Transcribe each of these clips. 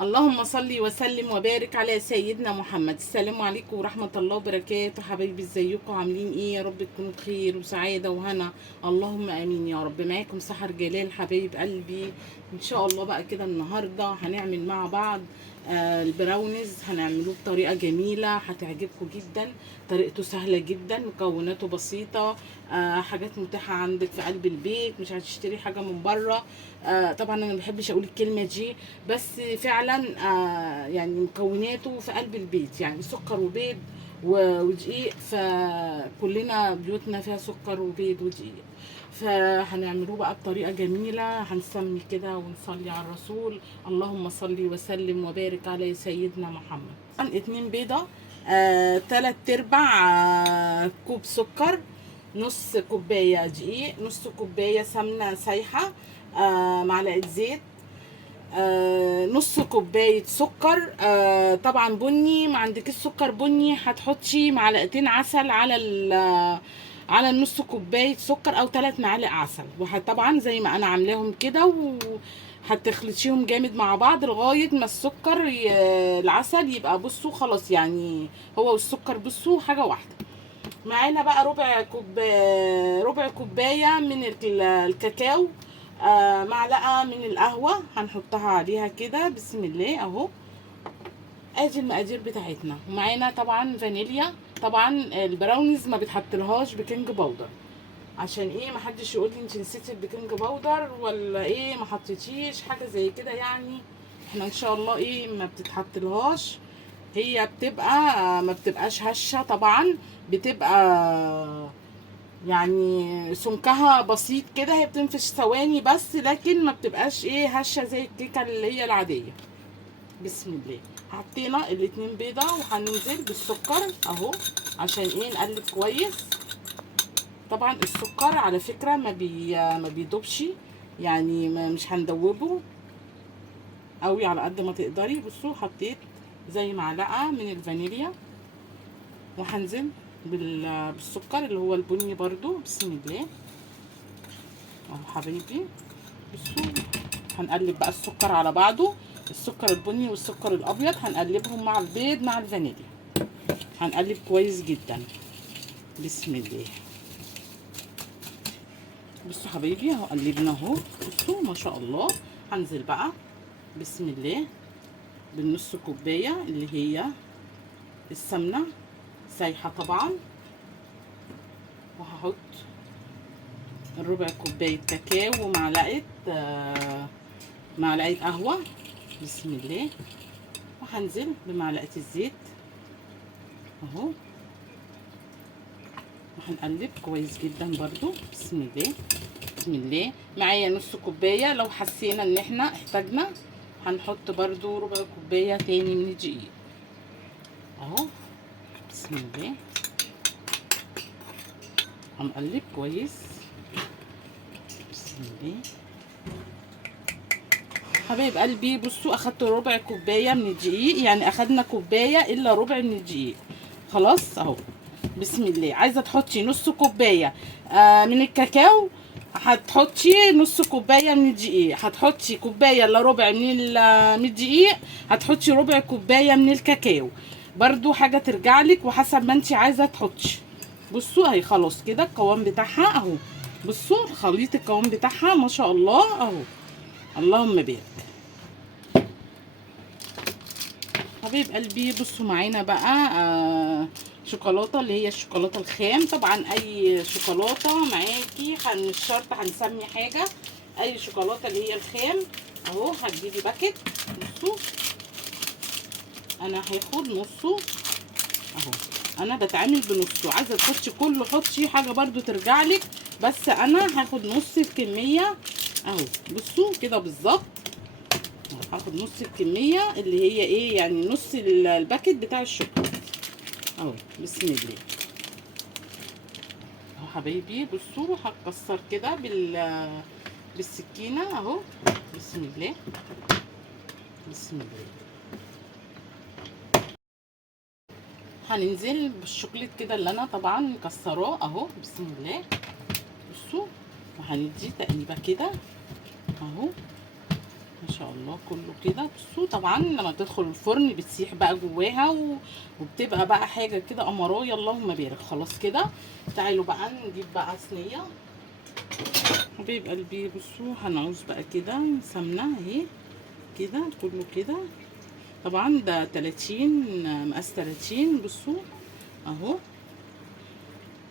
اللهم صل وسلم وبارك على سيدنا محمد. السلام عليكم ورحمة الله وبركاته. حبايبي ازيكم عاملين ايه؟ يا رب تكونوا بخير وسعادة وهنا، اللهم امين يا رب. معاكم سحر جلال حبايب قلبي. ان شاء الله بقى كده النهاردة هنعمل مع بعض البراونيز. هنعملوه بطريقة جميلة هتعجبكم جدا. طريقته سهلة جدا، مكوناته بسيطة، حاجات متاحة عندك في قلب البيت، مش هتشتري حاجة من بره. طبعا انا ما بحبش اقول الكلمة دي، بس فعلا يعني مكوناته في قلب البيت، يعني سكر وبيض ودقيق، فكلنا بيوتنا فيها سكر وبيض ودقيق. فهنعملوه بقى بطريقة جميلة، هنسمي كده ونصلي على الرسول. اللهم صل وسلم وبارك على سيدنا محمد. 2 بيضة، 3/4 كوب سكر، نص كوباية دقيق، نص كوباية سمنة سايحة، معلقة زيت، نص كوباية سكر. طبعا بني، ما عندكش سكر بني هتحطي معلقتين عسل على النص كوباية سكر او 3 معالق عسل. وطبعا زي ما انا عاملاهم كده، وهتخلطيهم جامد مع بعض لغاية ما السكر العسل يبقى بصوا خلاص، يعني هو والسكر بصوا حاجة واحدة. معانا بقى ربع كوباية من الكاكاو، معلقة من القهوة هنحطها عليها كده. بسم الله اهو، ادي المقادير بتاعتنا. ومعانا طبعا فانيليا. طبعا البراونيز ما بتحطلهاش بيكنج باودر، عشان ايه محدش يقول لي انت نسيتي البيكنج باودر ولا ايه، ما حطيتيش حاجه زي كده. يعني احنا ان شاء الله ايه ما بتتحطلهاش. هي بتبقى ما بتبقاش هشه طبعا، بتبقى يعني سمكها بسيط كده، هي بتنفش ثواني بس، لكن ما بتبقاش ايه هشه زي الكيكه اللي هي العاديه. بسم الله. حطينا ال2 بيضه وهننزل بالسكر اهو عشان ايه نقلب كويس. طبعا السكر على فكره ما بيدوبش، يعني مش هندوبه قوي على قد ما تقدري. بصوا حطيت زي معلقه من الفانيليا، وهنزل بالسكر اللي هو البني برضو. بسم الله اهو حبايبي. بصوا هنقلب بقى السكر على بعضه، السكر البني والسكر الابيض هنقلبهم مع البيض مع الفانيليا، هنقلب كويس جدا. بسم الله. بصوا حبايبي اهو قلبنا اهو، بصوا ما شاء الله. هنزل بقى بسم الله بالنص كوبايه اللي هي السمنه سايحه طبعا، وهحط الربع كوبايه كاكاو ومعلقه معلقه قهوه. بسم الله. وهنزل بمعلقه الزيت اهو، وهنقلب كويس جدا برضو. بسم الله. بسم الله. معايا نص كوبايه، لو حسينا ان احنا احتاجنا هنحط برضو ربع كوبايه تاني من الدقيق اهو. بسم الله. هنقلب كويس. بسم الله. حبايب قلبي بصوا اخدت ربع كوبايه من الدقيق، يعني اخدنا كوبايه الا ربع من الدقيق خلاص اهو. بسم الله. عايزه تحطي نص كوبايه من الكاكاو، هتحطي نص كوبايه من الدقيق، هتحطي كوبايه الا ربع من الدقيق، هتحطي ربع كوبايه من الكاكاو، برضو حاجه ترجع لك وحسب ما انت عايزه تحطي. بصوا اهي خلاص كده القوام بتاعها اهو. بصوا خليط القوام بتاعها ما شاء الله اهو، اللهم بارك. حبيب قلبي بصوا معانا بقى شوكولاته اللي هي الشوكولاته الخام. طبعا اي شوكولاته معاكي، مش شرط هنسمي حاجه، اي شوكولاته اللي هي الخام اهو. هتجيبي باكت. بصوا انا هاخد نصه اهو، انا بتعامل بنصه، عايزه تحطي كله حطي، حاجه برضو ترجع لك، بس انا هاخد نص الكميه اهو. بصوا كده بالظبط، هاخد نص الكميه اللي هي ايه، يعني نص الباكت بتاع الشوكولاته اهو. بسم الله اهو حبايبي. بصوا هكسر كده بالسكينه اهو. بسم الله. بسم الله. هننزل بالشوكليت كده اللي انا طبعا مكسراه اهو. بسم الله. بصوا وهندي تقليبه كده اهو. ما شاء الله كله كده. بصوا طبعا لما تدخل الفرن بتسيح بقى جواها وبتبقى بقى حاجه كده امرايه، اللهم بارك. خلاص كده تعالوا بقى نجيب بقى صينيه. حبايب قلبي بصوا هنعوز بقى كده سمنه اهي كده كله كده. طبعا ده 30 مقاس 30. بصوا اهو،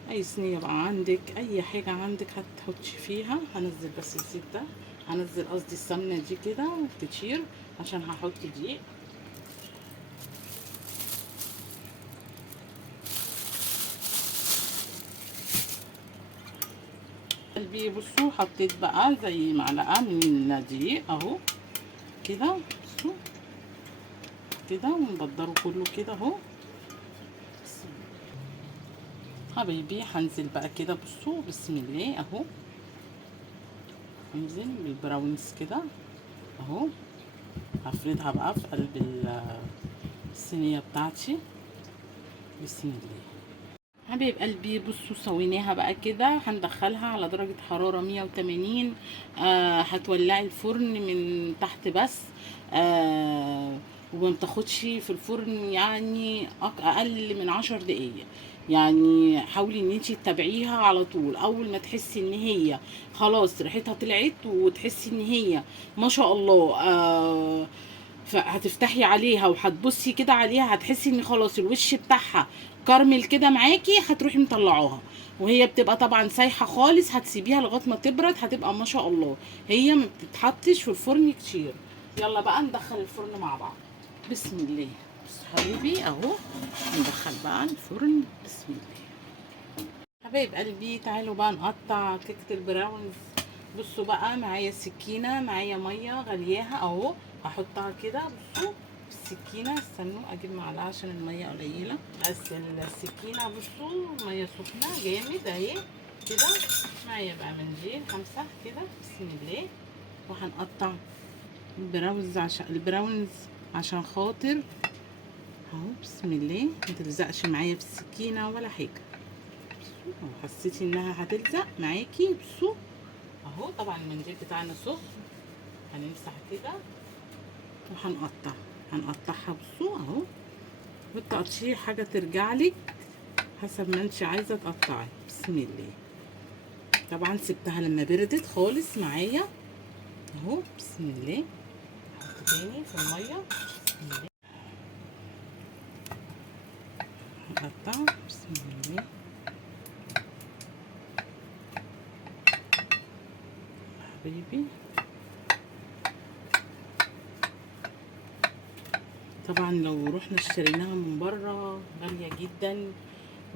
اي صينيه بقى عندك، اي حاجه عندك هتحطي فيها. هنزل بس الزيت ده، هنزل قصدي السمنه دي كده كتير عشان هحط دقيق. قلبي بصوا حطيت بقى زي معلقه من الدقيق اهو كده. بصوا كده ونبدره كله كده اهو. حبايبي هنزل بقى كده بصوا بسم الله اهو، هنزل بالبراونيز كده اهو. هفردها بقى في قلب الصينيه بتاعتي بسم الله. حبايب قلبي بصوا سويناها بقى كده، هندخلها على درجة حرارة 180. هتولعي الفرن من تحت بس. وما بتاخدش في الفرن يعني اقل من 10 دقايق. يعني حاولي ان انتي تتابعيها على طول. اول ما تحسي ان هي خلاص ريحتها طلعت وتحسي ان هي ما شاء الله فهتفتحي عليها وهتبصي كده عليها، هتحسي ان خلاص الوش بتاعها كرمل كده معاكي، هتروحي مطلعاها. وهي بتبقى طبعا سايحه خالص، هتسيبيها لغايه ما تبرد، هتبقى ما شاء الله. هي ما بتتحطش في الفرن كتير. يلا بقى ندخل الفرن مع بعض بسم الله. بص حبيبي اهو، ندخل بقى الفرن بسم الله. حبايب قلبي تعالوا بقى نقطع كيكه البراونز. بصوا بقى معايا سكينه، معايا ميه غلياها اهو، هحطها كده. بصوا السكينه، استنوا اجيب معلقه عشان الميه قليله. بس السكينه بصوا ميه سخنه جامد اهي كده. معايا بقى منديل همسح كده بسم الله. وهنقطع البراونز عشان خاطر اهو بسم الله ما تلزقش معايا في السكينه ولا حاجه. لو حسيتي انها هتلزق معاكي بصوا اهو. طبعا المنديل بتاعنا سخن، هنمسح كده هنقطعها. بصوا اهو، بالتقطيع حاجه ترجع لك حسب ما انت عايزه تقطعي بسم الله. طبعا سبتها لما بردت خالص معايا اهو بسم الله. احط تاني في الميه بسم الله، هقطع بسم الله. حبيبي طبعا لو رحنا اشتريناها من بره غاليه جدا،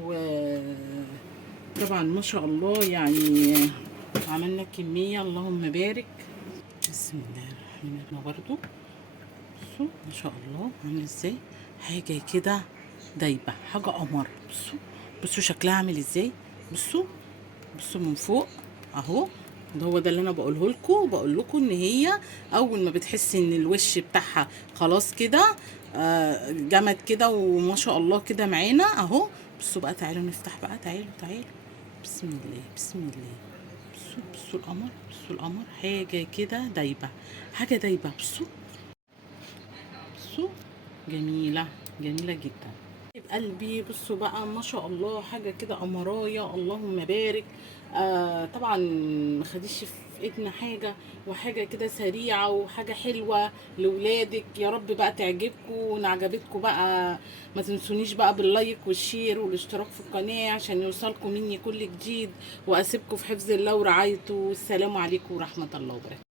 وطبعا ما شاء الله يعني عملنا كميه اللهم بارك. بسم الله الرحمن الرحيم. برضو بصوا ما شاء الله عامله ازاي، حاجه كده دايبه، حاجه قمر. بصوا شكلها عامل ازاي. بصوا من فوق اهو. ده هو ده اللي انا بقوله لكم، بقول لكم ان هي اول ما بتحسي ان الوش بتاعها خلاص كده جمد كده وما شاء الله كده معانا اهو. بصوا بقى تعالوا نفتح بقى، تعالوا بسم الله بسم الله. بصوا القمر، بصوا القمر، حاجه كده دايبه، حاجه دايبه. بصوا جميله جدا. قلبي بصوا بقى ما شاء الله حاجه كده قمرايه اللهم بارك. طبعا ما خديش في ايدنا حاجه، وحاجه كده سريعه وحاجه حلوه لاولادك. يا رب بقى تعجبكم، وان عجبتكم بقى ما تنسونيش بقى باللايك والشير والاشتراك في القناه عشان يوصلكم مني كل جديد. واسيبكم في حفظ الله ورعايته، والسلام عليكم ورحمه الله وبركاته.